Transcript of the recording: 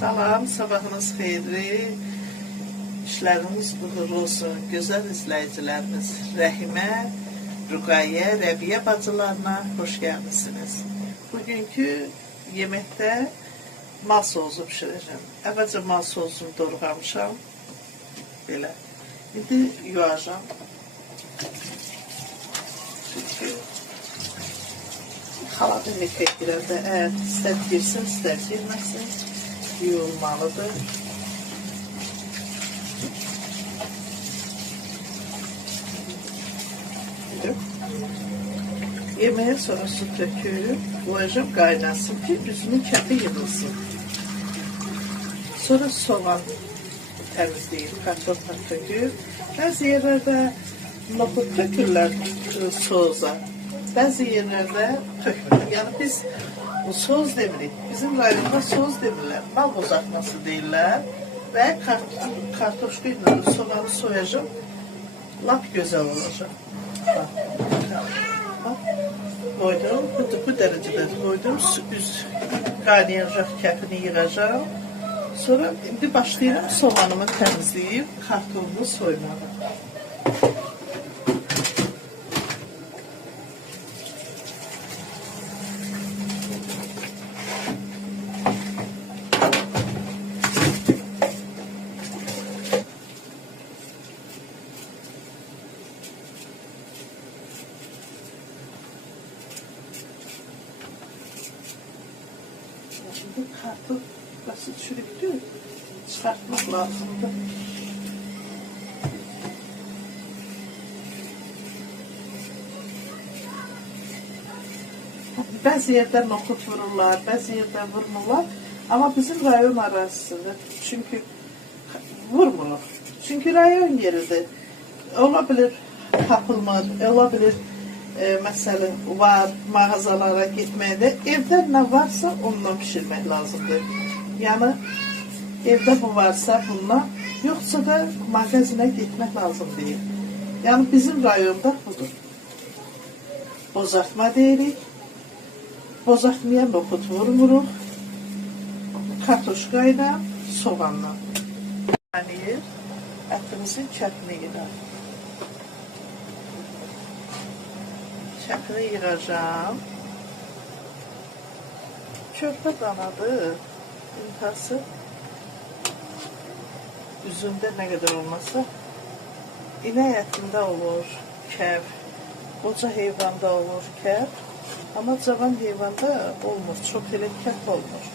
Salam, sabahınız xeyirli, işləriniz uğurlu olsun, gözəl izləyicilərimiz Rəhimə, Rüqayyə, Rəbiyə bacılarına xoş gəlmişsiniz. Bugünkü yeməkdə mal soğuzu pişirəcəm. Əvvəlcə mal soğuzunu doğramışam, belə. İndi yuyacam. Çünki xaladelik etdirəndə əgər istər girsin, istər girməsin, yuyulmalıdır. Yeməyə sonra su töküb, qoyacam qaynasın ki, üzünün kəfi yığılsın. Sonra soğan təmizləyib, kartofla töküb. Bəzi yerlərdə noxud tökürlər soğuza, bəzi yerlərdə tökmür. Yəni biz bu soğuz demirik, bizim rayonda soğuz demirlər, mal bozartması deyirlər və kartoşka ilə soğanı soyacam, lap gözəl olacaq. Koydum, bu dərəcədə koydum, qaynayacaq kəfini yığacaq. Sonra indi başlayıram soğanımı təmizləyib, kartonumu soymağa. Şimdi kartof basit çürüktü, çıkartmak lazımdı. Bəzi yerdə noxud vururlar, bəzi yerdə vurmurlar. Amma bizim rayon arazisində, çünki vurmurlar. Çünki rayon yeridir. Ola bilir tapılmır, ola bilir məsələn var, mağazalara getməkdə. Evdə nə varsa ondan pişirmək lazımdır. Yəni evdə bu varsa bundan, yoxsa da mağazinə getmək lazım deyil. Yəni bizim rayonda budur. Bozartma deyirik. Bozartmaya noxud vurmuruq. Kartoşka ilə, soğanla. Ətimizin çətini yığaq. Çətini yığacam. Körpə qanadı, intası üzümdə nə qədər olmasa, inək ətində olur kəf, qoca heyvanda olur kəf, amma cavan heyvanda olmur, çox elə kəf olmur.